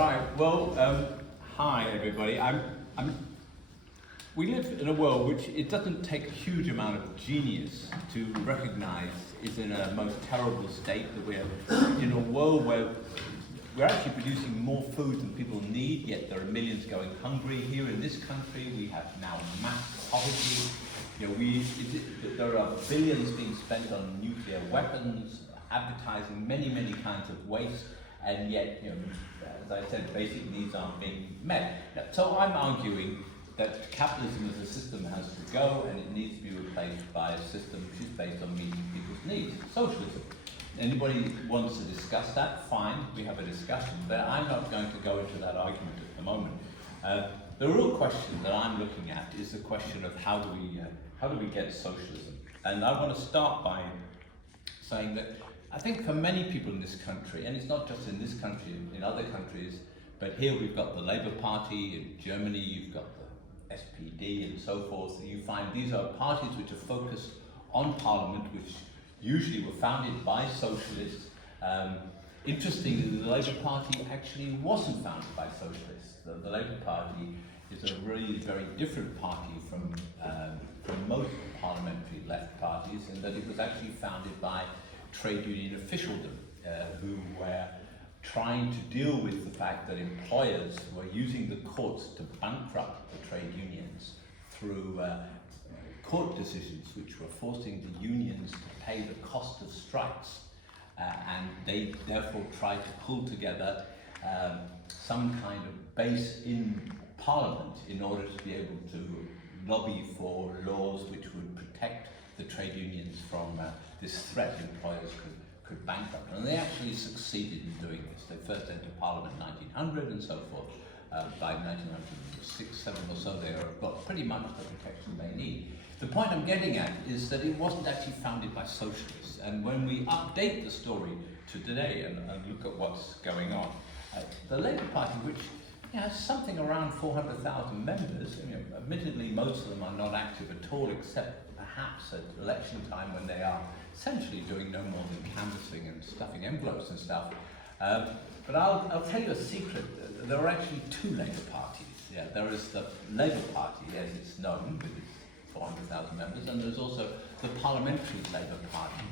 Right. Well, hi everybody. We live in a world which it doesn't take a huge amount of genius to recognise is in a most terrible state. That we're in a world where we're actually producing more food than people need, yet there are millions going hungry. Here in this country, we have now mass poverty. You know, there are billions being spent on nuclear weapons, advertising, many kinds of waste, and yet, you know, as I said, basic needs aren't being met. So I'm arguing that capitalism as a system has to go, and it needs to be replaced by a system which is based on meeting people's needs, socialism. Anybody wants to discuss that, fine, we have a discussion, but I'm not going to go into that argument at the moment. The real question that I'm looking at is the question of how do we get socialism? And I want to start by saying that I think for many people in this country, and it's not just in this country, in other countries, but here we've got the Labour Party, in Germany you've got the SPD and so forth, and you find these are parties which are focused on Parliament, which usually were founded by socialists. Interestingly, the Labour Party actually wasn't founded by socialists. The Labour Party is a really very different party from most parliamentary left parties, in that it was actually founded by trade union officialdom who were trying to deal with the fact that employers were using the courts to bankrupt the trade unions through court decisions which were forcing the unions to pay the cost of strikes, and they therefore tried to pull together some kind of base in Parliament in order to be able to lobby for laws which would protect the trade unions from this threat employers could bankrupt. And they actually succeeded in doing this. They first entered Parliament in 1900 and so forth. By 1906, 7 or so, they have got pretty much the protection they need. The point I'm getting at is that it wasn't actually founded by socialists. And when we update the story to today and look at what's going on, the Labour Party, which has something around 400,000 members, admittedly most of them are not active at all, except perhaps at election time when they are essentially doing no more than canvassing and stuffing envelopes and stuff. But I'll tell you a secret. There are actually two Labour parties. Yeah, there is the Labour Party, as it's known, with its 400,000 members, and there's also the Parliamentary Labour Party,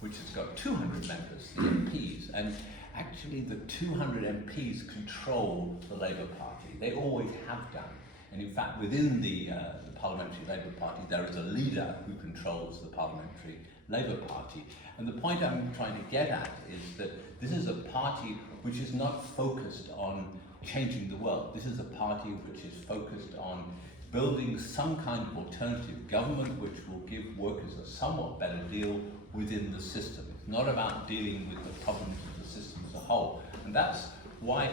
which has got 200 members, the MPs, and actually the 200 MPs control the Labour Party. They always have done. And in fact, within the Parliamentary Labour Party, there is a leader who controls the Parliamentary Labour Party. And the point I'm trying to get at is that this is a party which is not focused on changing the world. This is a party which is focused on building some kind of alternative government which will give workers a somewhat better deal within the system. It's not about dealing with the problems of the system as a whole. And that's why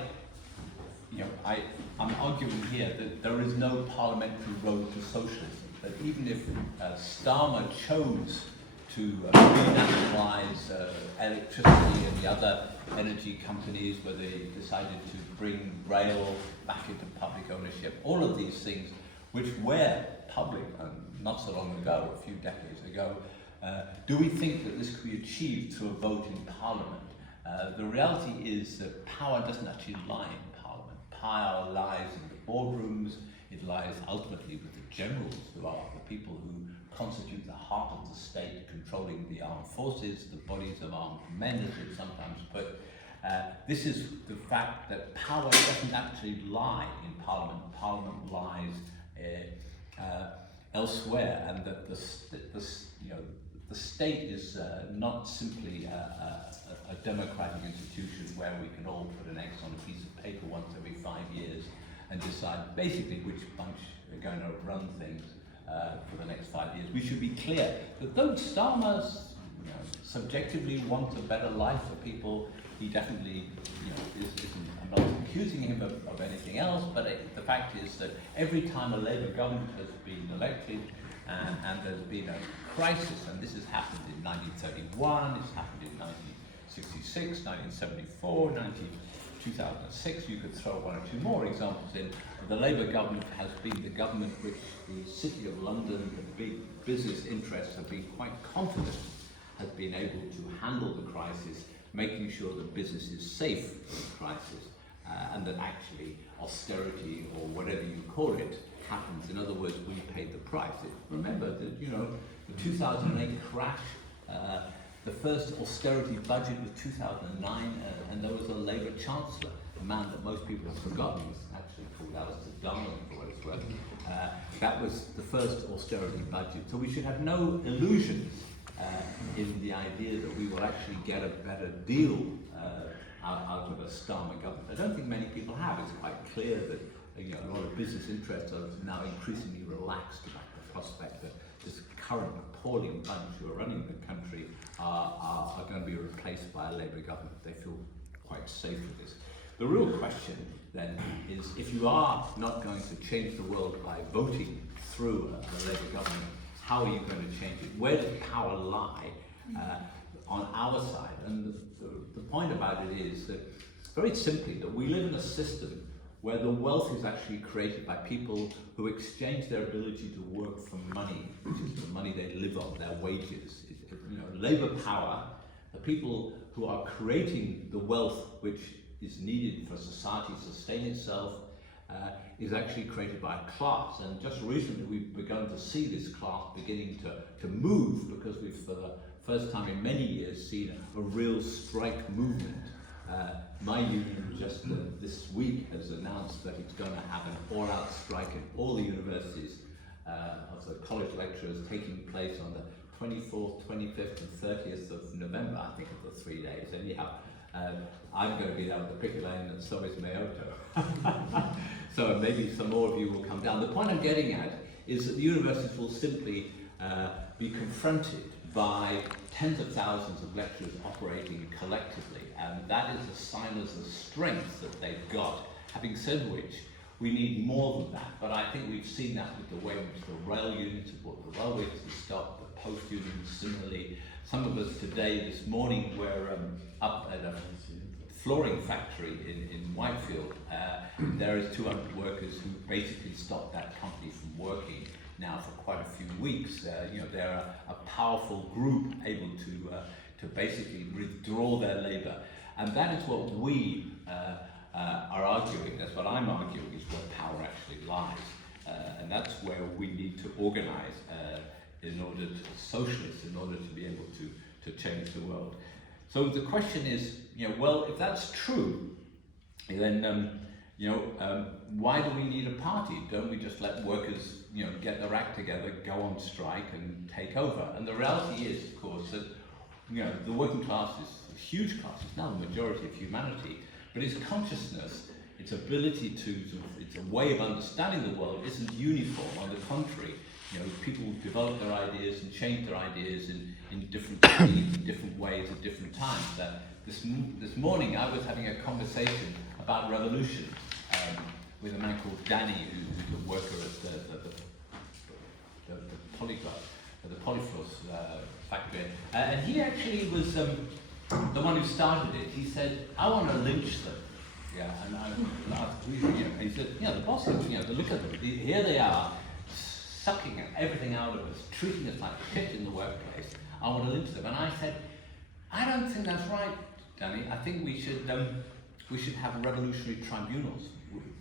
I'm arguing here that there is no parliamentary road to socialism. That even if Starmer chose to renationalise electricity and the other energy companies, where they decided to bring rail back into public ownership, all of these things which were public not so long ago, a few decades ago, do we think that this could be achieved through a vote in Parliament? The reality is that power doesn't actually lie in Parliament. Power lies in the boardrooms, it lies ultimately with the generals, who are the people who constitute the heart of the state, controlling the armed forces, the bodies of armed men, as it's sometimes put. This is the fact that power doesn't actually lie in Parliament. Parliament lies elsewhere, and that the state is not simply a democratic institution where we can all put an X on a piece of paper once every 5 years and decide basically which bunch are going to run things for the next 5 years. We should be clear that though Starmer subjectively wants a better life for people, he definitely I'm not accusing him of anything else, but the fact is that every time a Labour government has been elected and there's been a crisis, and this has happened in 1931, it's happened in 1966, 1974, 2006, you could throw one or two more examples in. The Labour government has been the government which the City of London, the big business interests have been quite confident has been able to handle the crisis, making sure that business is safe in the crisis. And and that actually austerity, or whatever you call it, happens. In other words, we paid the price. Remember that, you know, the 2008 crash, the first austerity budget was 2009, and there was a Labour Chancellor, a man that most people have forgotten, was actually called Alistair Darling, for what it's worth. That was the first austerity budget. So we should have no illusions in the idea that we will actually get a better deal out of a Starmer government. I don't think many people have. It's quite clear that, you know, a lot of business interests are now increasingly relaxed about the prospect that this current appalling bunch who are running the country are going to be replaced by a Labour government. They feel quite safe with this. The real question then is, if you are not going to change the world by voting through a Labour government, how are you going to change it? Where does power lie on our side? And the point about it is that, very simply, that we live in a system where the wealth is actually created by people who exchange their ability to work for money, which is the money they live on, their wages. You know, Labour power, the people who are creating the wealth which is needed for society to sustain itself, is actually created by a class. And just recently we've begun to see this class beginning to move, because we've, for the first time in many years, seen a real strike movement. My union just this week has announced that it's going to have an all-out strike in all the universities of the college lecturers, taking place on the 24th, 25th and 30th of November, I think, of the 3 days. Anyhow, I'm going to be down at the picket lane, and so is Mayoto. So maybe some more of you will come down. The point I'm getting at is that the universities will simply be confronted by tens of thousands of lecturers operating collectively, and that is a sign of the strength that they've got. Having said which, we need more than that, but I think we've seen that with the way in which the rail unions have brought the railways to stop, the post unions similarly. Some of us today, this morning, were up at a flooring factory in Whitefield. There is 200 workers who basically stopped that company from working now for quite a few weeks. You know, they're a powerful group able to basically withdraw their labour, and that is what we are arguing. That's what I'm arguing, is where power actually lies, and that's where we need to organise in order to socialists, in order to be able to change the world. So the question is, you know, well, if that's true, then why do we need a party? Don't we just let workers, you know, get their act together, go on strike and take over? And the reality is, of course, that, you know, the working class is a huge class. It's now the majority of humanity, but its consciousness, its ability to, its a way of understanding the world isn't uniform. On the contrary, you know, people develop their ideas and change their ideas in different speeds, in different ways at different times. This morning I was having a conversation about revolution with a man called Danny, who's a worker at the Polyfloss factory, and he actually was the one who started it. He said, "I want to lynch them." Yeah, and I asked, you know, and he said, "You know, the bosses, you know, look at them. Here they are, sucking everything out of us, treating us like shit in the workplace. I want to lynch them." And I said, "I don't think that's right, Danny. I think we should have revolutionary tribunals.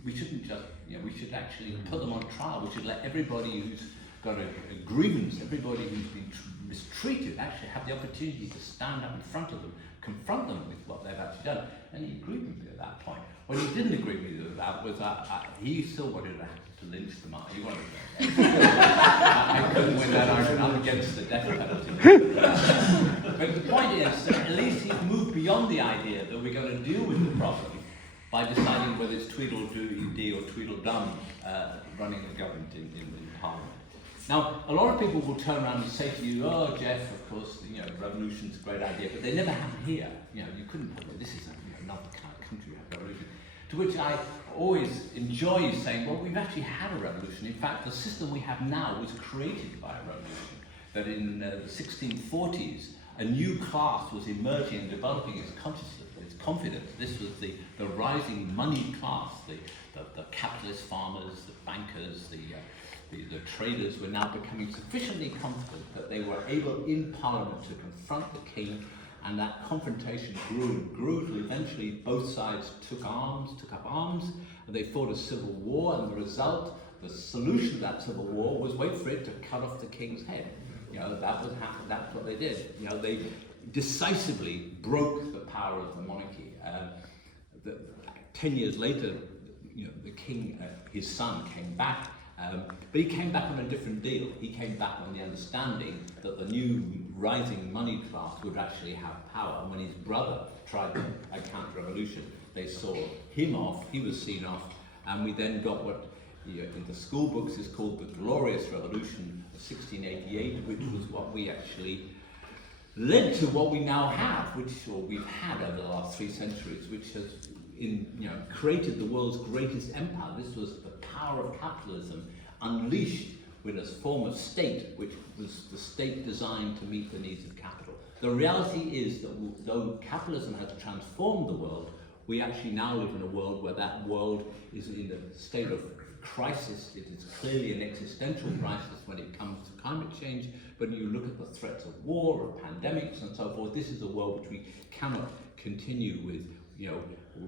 We shouldn't just, you know, we should actually put them on trial. We should let everybody who's got a grievance, everybody who's been mistreated, actually have the opportunity to stand up in front of them, confront them with what they've actually done." And he agreed with me at that point. What he didn't agree with me about was he still wanted to lynch them out. He wanted I couldn't win that argument. I'm against the death penalty. But the point is that at least he's moved beyond the idea that we're going to deal with the problem by deciding whether it's Tweedledee or Tweedledum running the government in Parliament. Now, a lot of people will turn around and say to you, "Oh, Geoff, of course, you know, revolution's a great idea," but they never happen here. You know, you couldn't put it. This is another kind of country have revolution. To which I always enjoy saying, well, we've actually had a revolution. In fact, the system we have now was created by a revolution. That in the 1640s, a new class was emerging and developing its consciousness, its confidence. This was the rising money class, the capitalist farmers, the bankers, the traders were now becoming sufficiently confident that they were able in Parliament to confront the king and that confrontation grew and grew till eventually both sides took up arms, and they fought a civil war, and the result, the solution to that civil war was, wait for it, to cut off the king's head. That's what they did. They decisively broke the power of the monarchy. 10 years later, the king, his son, came back, but he came back on a different deal. He came back on the understanding that the new rising money class would actually have power. And when his brother tried a counter-revolution, they saw him off, he was seen off, and we then got what in the school books is called the Glorious Revolution of 1688, which was what we actually led to what we now have, we've had over the last 3 centuries, which has created the world's greatest empire. This was the power of capitalism unleashed with a form of state, which was the state designed to meet the needs of capital. The reality is that though capitalism has transformed the world, we actually now live in a world where that world is in a state of crisis. It is clearly an existential crisis when it comes to climate change, but when you look at the threats of war or pandemics and so forth, this is a world which we cannot continue with.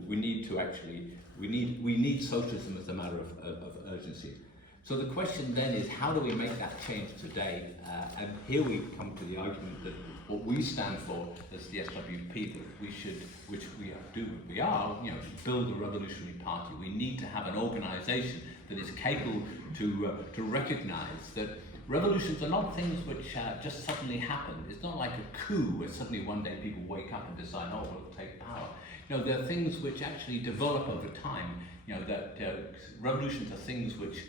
We need socialism as a matter of urgency. So the question then is, how do we make that change today? And here we come to the argument that what we stand for as the SWP, we are, build a revolutionary party. We need to have an organisation that is capable to recognise that revolutions are not things which just suddenly happen. It's not like a coup where suddenly one day people wake up and decide, oh, we'll take power. There are things which actually develop over time. Revolutions are things which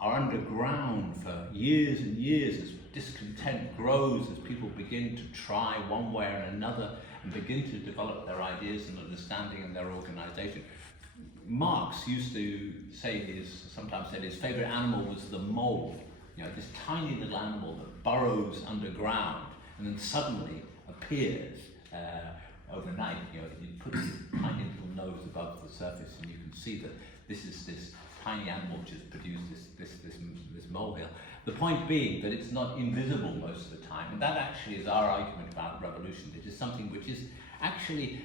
are underground for years and years as discontent grows, as people begin to try one way or another and begin to develop their ideas and understanding and their organisation. Marx used to say sometimes said his favourite animal was the mole. This tiny little animal that burrows underground and then suddenly appears overnight. You put this tiny little nose above the surface and you can see that this is this tiny animal which has produced this molehill. The point being that it's not invisible most of the time, and that actually is our argument about revolution. It is something which is actually,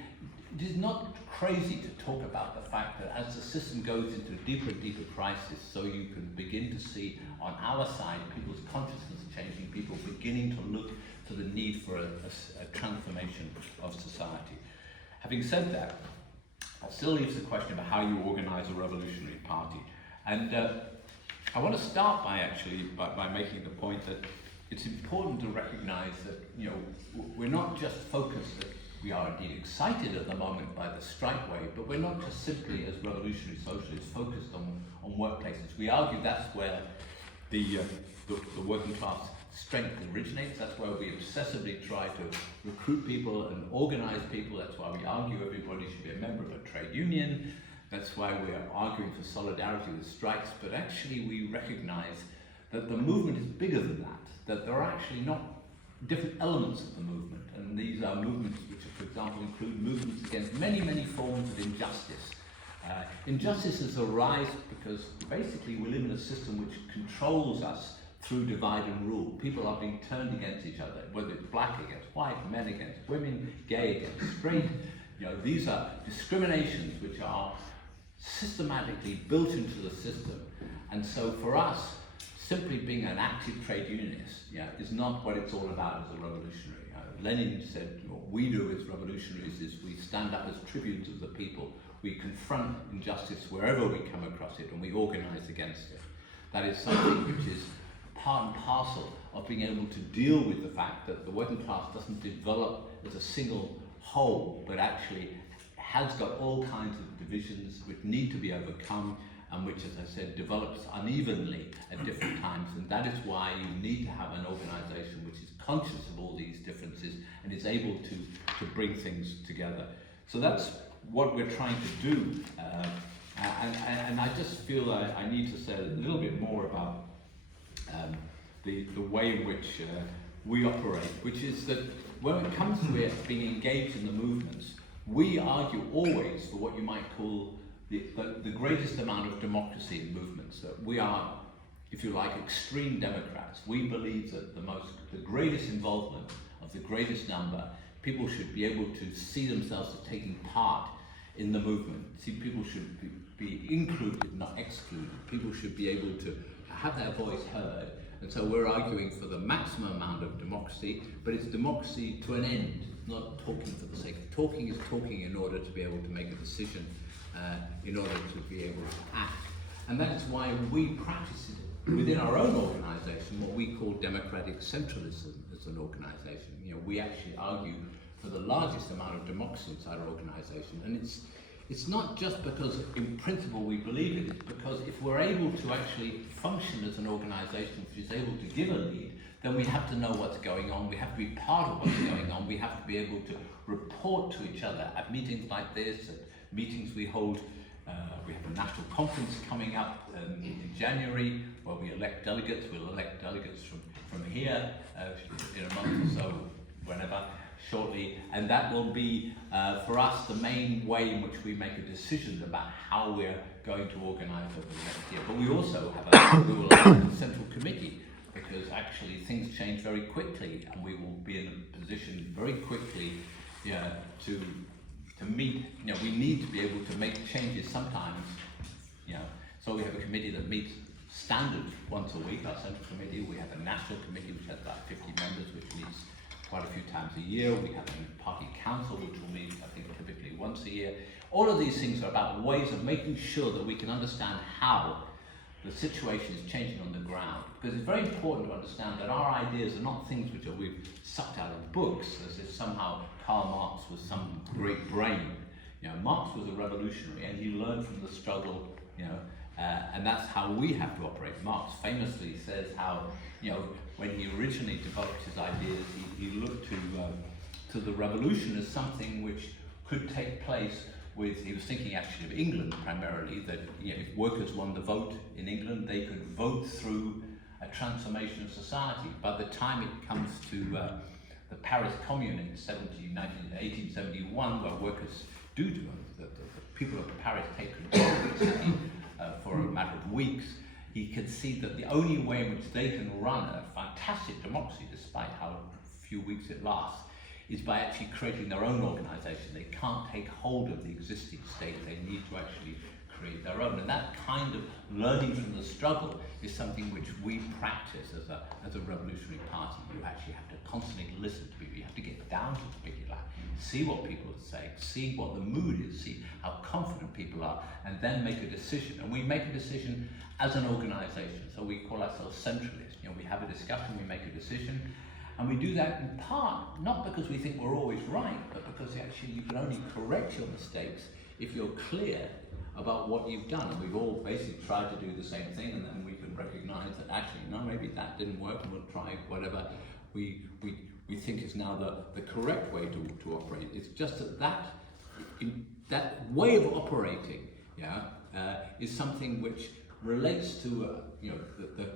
it is not crazy to talk about the fact that as the system goes into deeper and deeper crisis, so you can begin to see on our side people's consciousness changing, people beginning to look to the need for a transformation of society. Having said that, it still leaves the question about how you organise a revolutionary party. And I want to start by making the point that it's important to recognise that we're not just focused, that we are indeed excited at the moment by the strike wave, but we're not just simply as revolutionary socialists focused on workplaces. We argue that's where the working class strength originates. That's where we obsessively try to recruit people and organise people. That's why we argue everybody should be a member of a trade union. That's why we're arguing for solidarity with strikes. But actually we recognise that the movement is bigger than that there are actually not different elements of the movement. And these are movements which, for example, include movements against many, many forms of injustice. Injustices arise because basically we live in a system which controls us through divide and rule. People are being turned against each other, whether it's black against white, men against women, gay against straight. These are discriminations which are systematically built into the system. And so for us, simply being an active trade unionist is not what it's all about as a revolutionary. Lenin said, what we do as revolutionaries is we stand up as tribunes of the people. We confront injustice wherever we come across it and we organise against it. That is something which is part and parcel of being able to deal with the fact that the working class doesn't develop as a single whole, but actually has got all kinds of divisions which need to be overcome and which, as I said, develops unevenly at different times. And that is why you need to have an organisation which is conscious of all these differences and is able to bring things together. So that's what we're trying to do. And I just feel I need to say a little bit more about the way in which we operate, which is that when it comes to it being engaged in the movements, we argue always for what you might call the greatest amount of democracy in movements. We are, if you like, extreme democrats. We believe that the greatest involvement of the greatest number People should be able to see themselves as taking part in the movement. See, people should be included, not excluded. People should be able to have their voice heard. And so we're arguing for the maximum amount of democracy, but it's democracy to an end, not talking for the sake of talking. Is talking in order to be able to make a decision, in order to be able to act. And that's why we practice it within our own organisation, what we call democratic centralism as an organisation. You know, we actually argue for the largest amount of democracy inside our organisation, and it's not just because in principle we believe it, it's because if we're able to actually function as an organisation which is able to give a lead, then we have to know what's going on, we have to be part of what's going on, we have to be able to report to each other at meetings like this, at meetings we hold. We have a national conference coming up in January where we elect delegates. We'll elect delegates from here in a month or so, whenever, shortly, and that will be for us the main way in which we make a decision about how we're going to organise over the next year. But we also we will have a central committee, because actually things change very quickly, and we will be in a position very quickly to meet. You know, we need to be able to make changes sometimes. You know, so we have a committee that meets standard once a week, our central committee. We have a national committee which has about 50 members, which meets quite a few times a year. We have a party council which will meet, I think, typically once a year. All of these things are about ways of making sure that we can understand how the situation is changing on the ground. Because it's very important to understand that our ideas are not things which we've sucked out of books, as if somehow Karl Marx was some great brain. You know, Marx was a revolutionary, and he learned from the struggle. You know, and that's how we have to operate. Marx famously says how, you know, when he originally developed his ideas, he looked to the revolution as something which could take place with, he was thinking actually of England primarily, that, you know, if workers won the vote in England, they could vote through a transformation of society. By the time it comes to the Paris Commune in 1871, where workers the people of Paris take control of the city for a matter of weeks, he can see that the only way in which they can run a fantastic democracy, despite how few weeks it lasts, is by actually creating their own organisation. They can't take hold of the existing state, they need to actually create their own. And that kind of learning from the struggle is something which we practice as a revolutionary party. You actually have to constantly listen to people, you have to get down to the particular, see what people are saying, see what the mood is, see how confident people are, and then make a decision. And we make a decision as an organisation, so we call ourselves centralists. You know, we have a discussion, we make a decision, and we do that in part, not because we think we're always right, but because actually you can only correct your mistakes if you're clear about what you've done. And we've all basically tried to do the same thing, and then we can recognise that actually, no, maybe that didn't work, and we'll try whatever we think is now the correct way to operate. It's just that way of operating, is something which relates to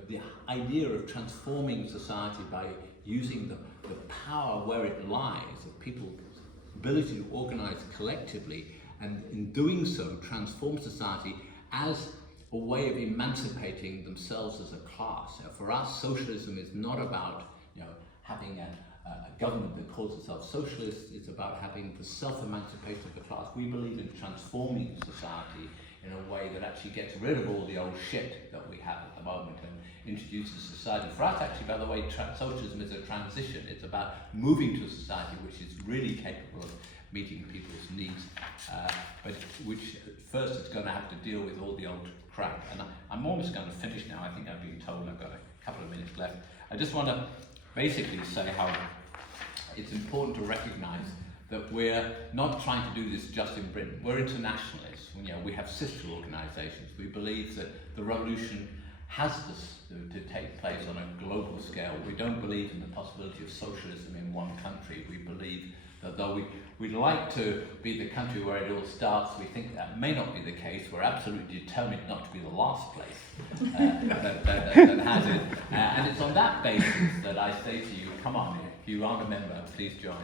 the idea of transforming society by using the power where it lies, of people's ability to organise collectively, and in doing so transform society as a way of emancipating themselves as a class. For us, socialism is not about having a government that calls itself socialist. It's about having the self-emancipation of the class. We believe in transforming society in a way that actually gets rid of all the old shit that we have at the moment and introduces society. For us, actually, by the way, socialism is a transition. It's about moving to a society which is really capable of meeting people's needs, but which first it's going to have to deal with all the old crap. And I'm almost going to finish now. I think I've been told I've got a couple of minutes left. I just want to basically say how it's important to recognise that we're not trying to do this just in Britain. We're internationalists. We have sister organisations. We believe that the revolution has to take place on a global scale. We don't believe in the possibility of socialism in one country. We believe that though we'd like to be the country where it all starts, we think that may not be the case. We're absolutely determined not to be the last place that has it. And it's on that basis that I say to you, come on, if you aren't a member, please join.